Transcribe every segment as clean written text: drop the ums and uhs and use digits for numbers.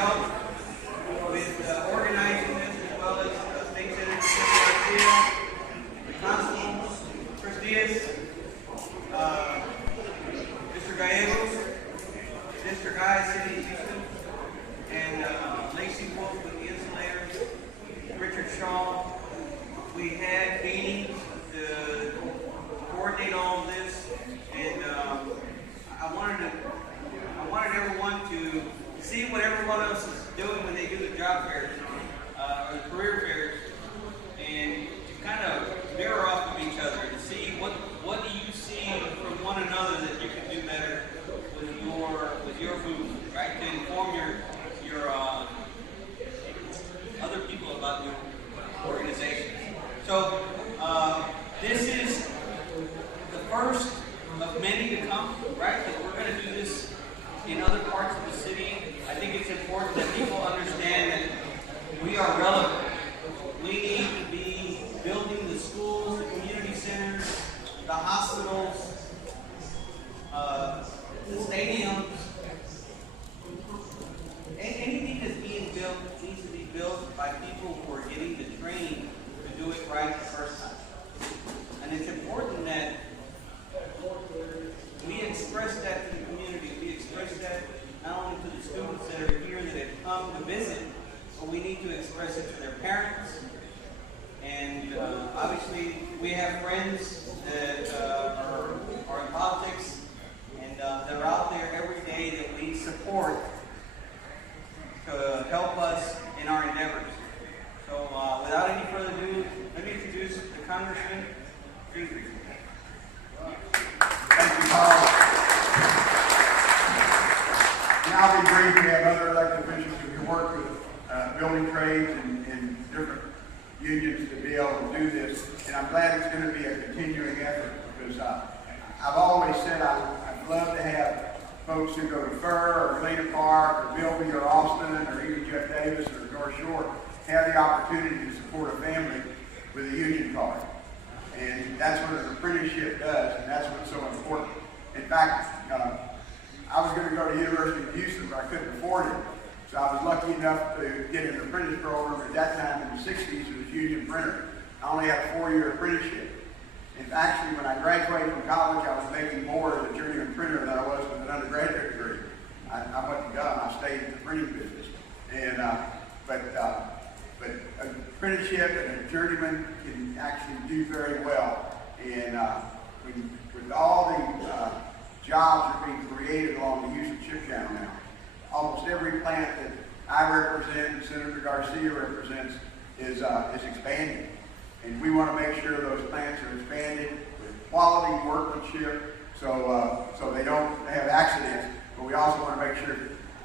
help with organizing this, as well as State Senator Garcia, the Councilman, Chris Diaz, Mr. Gallegos, Mr. Guy, City of Houston, and Lacey Wolf with the Insulators, Richard Shaw. We had meetings to coordinate all of this, and I wanted everyone to see what everyone else is doing when they do the job fairs or the career fairs, and to kind of mirror off of each other to see what do you see from one another that you can do better with your movement, right? To inform your other people about your organization. So this is the first of many to come, right? That we're going to do this in other parts of the city. I think it's important that people understand that we are relevant. We need to be building the schools, the community centers, the hospitals, the stadiums. Anything that's being built needs to be built by people who are getting the training to do it right the first time. And it's important that we express that to the community. We express that not only to the students that are here that have come to visit, but we need to express it to their parents. And obviously, we have friends that are in politics and that are out there every day that we support to help us in our endeavors. So without any further ado, let me introduce the Congressman. Thank you, Paul. And I'll be brief. We have other elected officials who can work with building trades and different unions to be able to do this. And I'm glad it's going to be a continuing effort because I've always said I'd love to have folks who go to Fur or Galena Park or Bilby or Austin or even Jeff Davis or North Shore have the opportunity to support a family with a union card. And that's what an apprenticeship does, and that's what's so important. In fact, I was going to go to the University of Houston, but I couldn't afford it. So I was lucky enough to get an apprentice program. At that time, in the 60s, it was union printer. I only had a 4-year apprenticeship. And actually, when I graduated from college, I was making more as a journeyman printer than I was with an undergraduate degree. I wasn't done. I stayed in the printing business. And but an apprenticeship and a journeyman can actually do very well. And with all the jobs that are being created along the Houston Ship Channel now, almost every plant that I represent and Senator Garcia represents is expanding. And we want to make sure those plants are expanded with quality workmanship so they don't have accidents. But we also want to make sure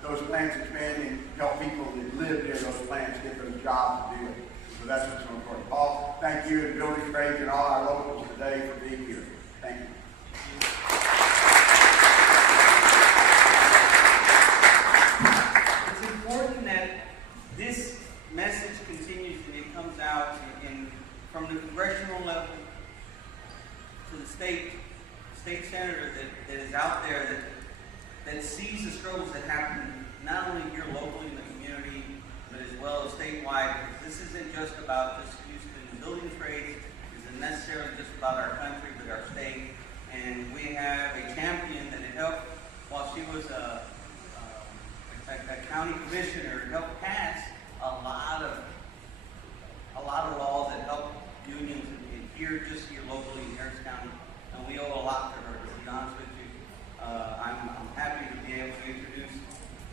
those plants expanding help people that live near those plants get those jobs to do it. So that's what's so important. Paul, thank you and building trades and all our locals today for being here. Thank you. It's important that this message continues and it comes out from the congressional level to the state senator that is out there that sees the struggles that happen not only here locally in the community, but as well as statewide. This isn't just about just Houston building trades. It isn't necessarily just about our country, but our state. And we have a champion that had helped while she was a county commissioner, helped pass a lot of laws that help unions here locally in Harris County. And we owe a lot to her, to be honest with you. I'm happy to be able to introduce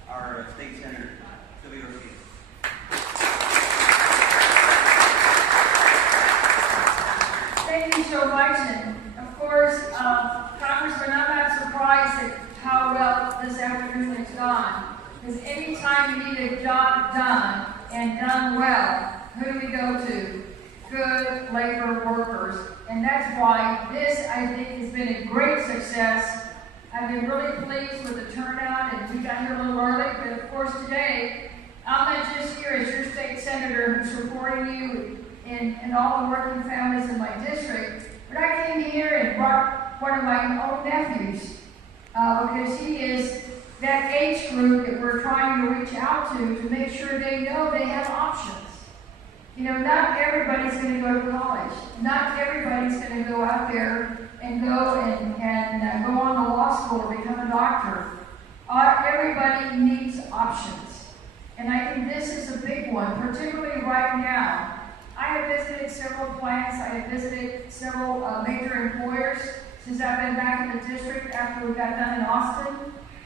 our state senator, Cody. Thank you so much. And of course, Congressman, I'm not surprised at how well this afternoon has gone. Because anytime you need a job done and done well, who do we go to? Good labor workers. And that's why this, I think, has been a great success. I've been really pleased with the turnout, and we got here a little early, but of course today, I'm not just here as your state senator who's supporting you and all the working families in my district, but I came here and brought one of my own nephews, because he is that age group that we're trying to reach out to make sure they know they have options. You know, not everybody's going to go to college. Not everybody's going to go out there and go and go on to law school or become a doctor. Everybody needs options. And I think this is a big one, particularly right now. I have visited several plants. I have visited several major employers since I've been back in the district after we got done in Austin.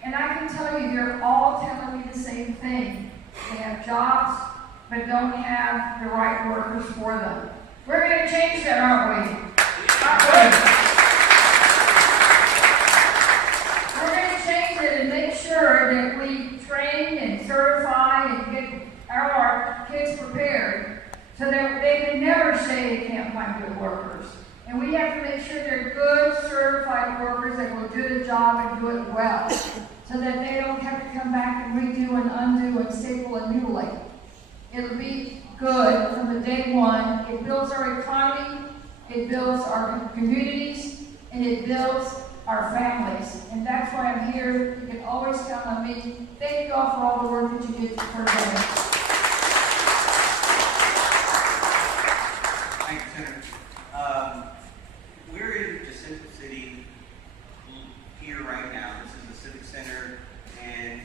And I can tell you, they're all telling me the same thing. They have jobs, but don't have the right workers for them. We're going to change that, aren't we? We're going to change it and make sure that we train and certify and get our kids prepared so that they can never say they can't find good workers. And we have to make sure they're good, certified workers that will do the job and do it well, so that they don't have to come back and redo and undo and staple and mutilate. It'll be good from the day one. It builds our economy, it builds our communities, and it builds our families. And that's why I'm here. You can always count on me. Thank you all for all the work that you did for today. Thank you, Senator. We're in Jacinto City here right now. This is the Civic Center, and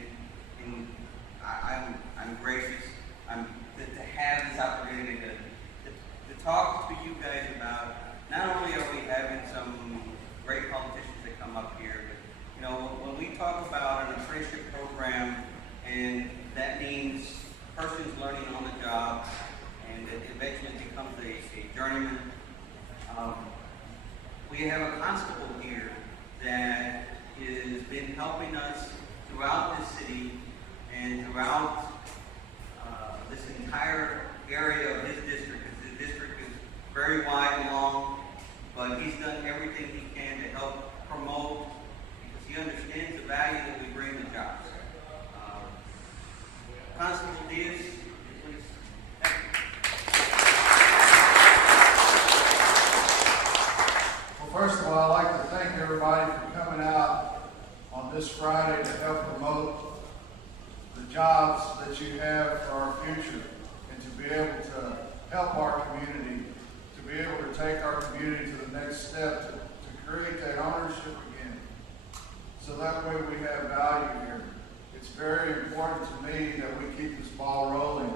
I'm gracious to have this opportunity to talk to you guys about, not only are we having some great politicians that come up here, but you know, when we talk about an apprenticeship program, and that means persons learning on the job, and it eventually becomes a journeyman. We have a constable here that has been helping us throughout this city and throughout this entire area of his district. The district is very wide and long, but he's done everything he can to help promote, because he understands the value that we bring to jobs. Constable Diaz, please. Well, first of all, I'd like to thank everybody for coming out on this Friday to help promote the jobs that you have for our future, and to be able to help our community, to be able to take our community to the next step, to create that ownership again. So that way we have value here. It's very important to me that we keep this ball rolling.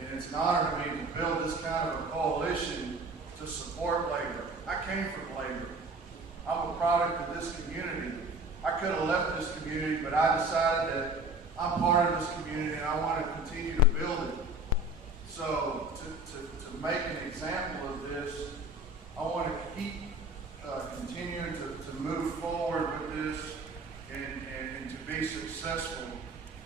And it's an honor to me to build this kind of a coalition to support labor. I came from labor. I'm a product of this community. I could have left this community, but I decided that I'm part of this community and I want to continue to build it. So to make an example of this, I want to keep continuing to move forward with this and to be successful.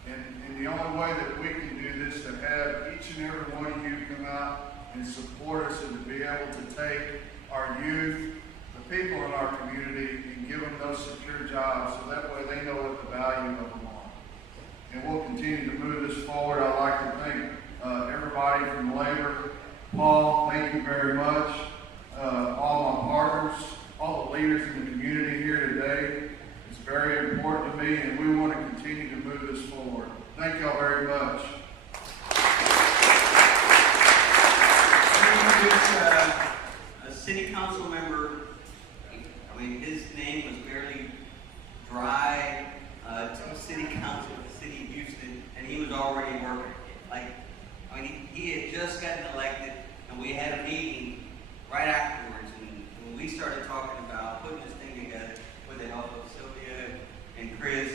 And the only way that we can do this is to have each and every one of you come out and support us, and to be able to take our youth, the people in our community, and give them those secure jobs, so that way they know what the value of them are. And we'll continue to move this forward. I'd like to thank everybody from labor. Paul, thank you very much. All my partners, all the leaders in the community here today. It's very important to me, and we want to continue to move this forward. Thank y'all very much. A city council member, I mean, his name was barely dry to city council of the city of Houston, and he was already working. He had just gotten elected, and we had a meeting right afterwards, and we started talking about putting this thing together with the help of Sylvia and Chris,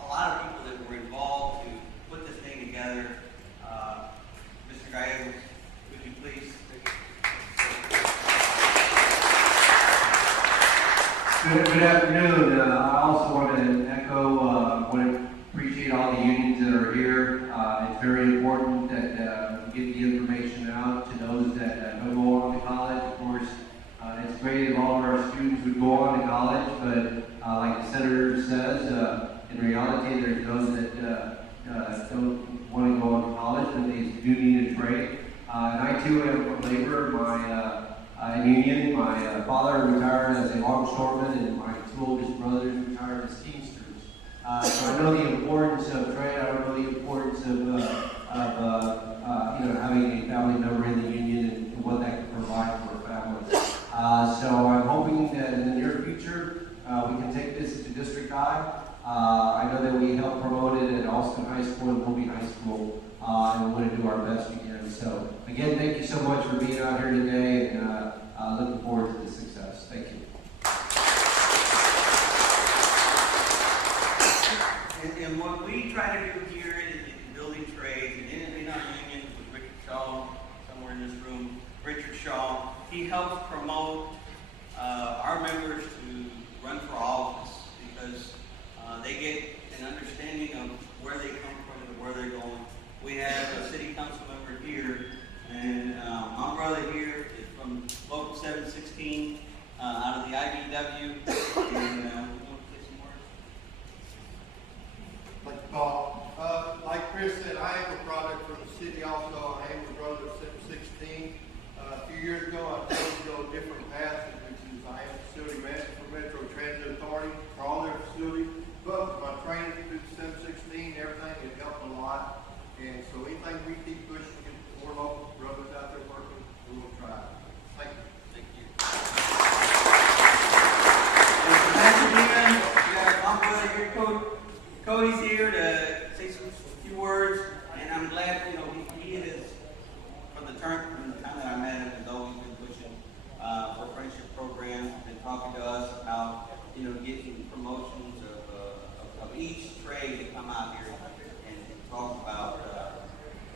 a lot of people that were involved to put this thing together. Mr. Gallegos, would you please? Good afternoon. I also want to echo, appreciate all the unions that are here. It's very important that we get the information out to those that don't go on to college. Of course, it's great if all of our students would go on to college, but like the senator says, in reality, there's those that don't want to go on to college, but they do need a trade. And I too am from labor. My union, my father retired as a longshoreman, and my two oldest brothers retired as teamsters. So I know the importance of trade. I know the importance of having a family member in the union and what that can provide for a family. So I'm hoping that in the near future we can take this to District I. I know that we helped promote it at Alston High School and Wilby High School, and we want to do our best again. So again, thank you so much for being out here today, and looking forward to the success. Thank you. And what we try to do here in building trades and in our union with Richard Shaw, somewhere in this room, Richard Shaw, he helps promote our members to run for office because they get an understanding of where they come from and where they're going. We have a city council member here, and my brother here is from Local 716 out of the IBW. And like Chris said, I am a product from the city also. I am a brother of 716. A few years ago, I chose to go a different path, which is I am facility manager for Metro Transit Authority for all their facilities. But my training through 716, everything has helped a lot. And so anything we keep pushing, get more local brothers out there working, we will try. Thank you. thank you. And my brother here, Cody's here to say some few words, and I'm glad, he is, from the time that I met him, has always been pushing for friendship programs, been talking to us about, getting promotions of each trade to come out here and talk about,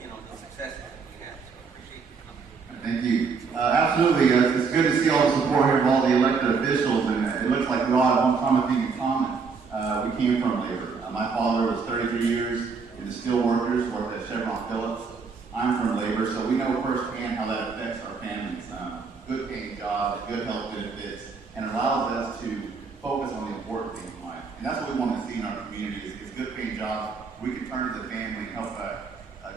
the successes that we have. So appreciate you coming. Thank you. Absolutely. It's good to see all the support here of all the elected officials, and it looks like we all have one common thing in common. We came from labor. My father was 33 years in the steel workers, worked at Chevron Phillips. I'm from labor, so we know firsthand how that affects our families. Good paying jobs, good health benefits, and allows us to focus on the important things in life. And that's what we want to see in our community is good paying jobs. We can turn to the family and help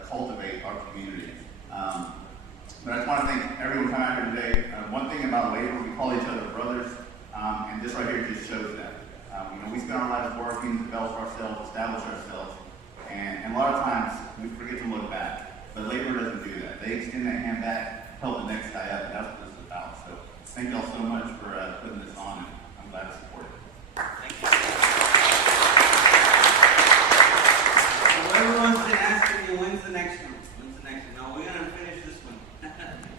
cultivate our community. But I just want to thank everyone coming out here today. One thing about labor, we call each other brothers, and this right here just shows that. We spend our lives working, develop ourselves, establish ourselves, and a lot of times we forget to look back. But labor doesn't do that. They extend that hand back, help the next guy up, and that's what this is about. So thank y'all so much for putting this on, and I'm glad to support it. Thank you. So everyone's been asking me, when's the next one? When's the next one? No, we're going to finish this one.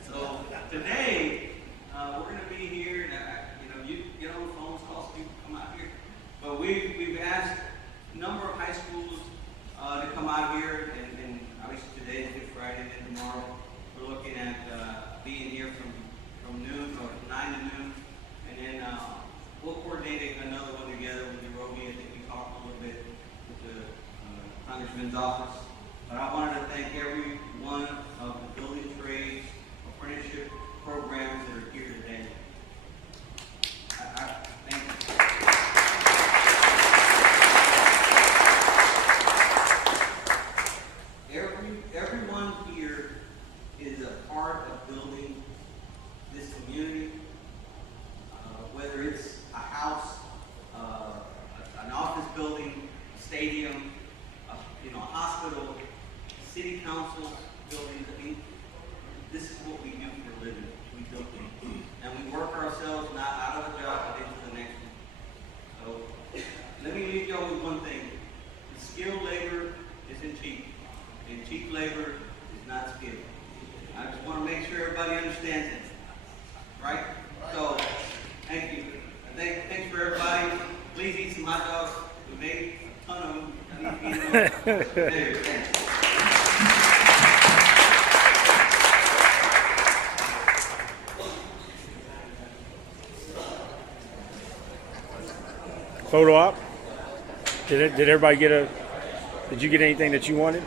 So today, we're going to be here, and you get on the phone, call people, come out here. But we've asked a number of high schools to come out here, and obviously today is Good Friday, and tomorrow we're looking at being here from noon or 9 to noon, and then we'll coordinate another one together with the Roby. I think we talked a little bit with the Congressman's office. But I wanted to thank every one of the building trades, apprenticeship programs that are here today. Thank you. Everyone here is a part of building this community, whether it's a house, an office building, a stadium, a hospital, city council buildings. I mean, this is what we do for a living. We build them. And we work ourselves not out of a job, but into the next one. So let me leave y'all with one thing. The skilled labor isn't cheap. And cheap labor is not skilled. I just want to make sure everybody understands it. Right? So, thank you. Thanks for everybody. Please eat some hot dogs. We made a ton of them. I need to eat them. There, thanks. Photo op? Did everybody get did you get anything that you wanted?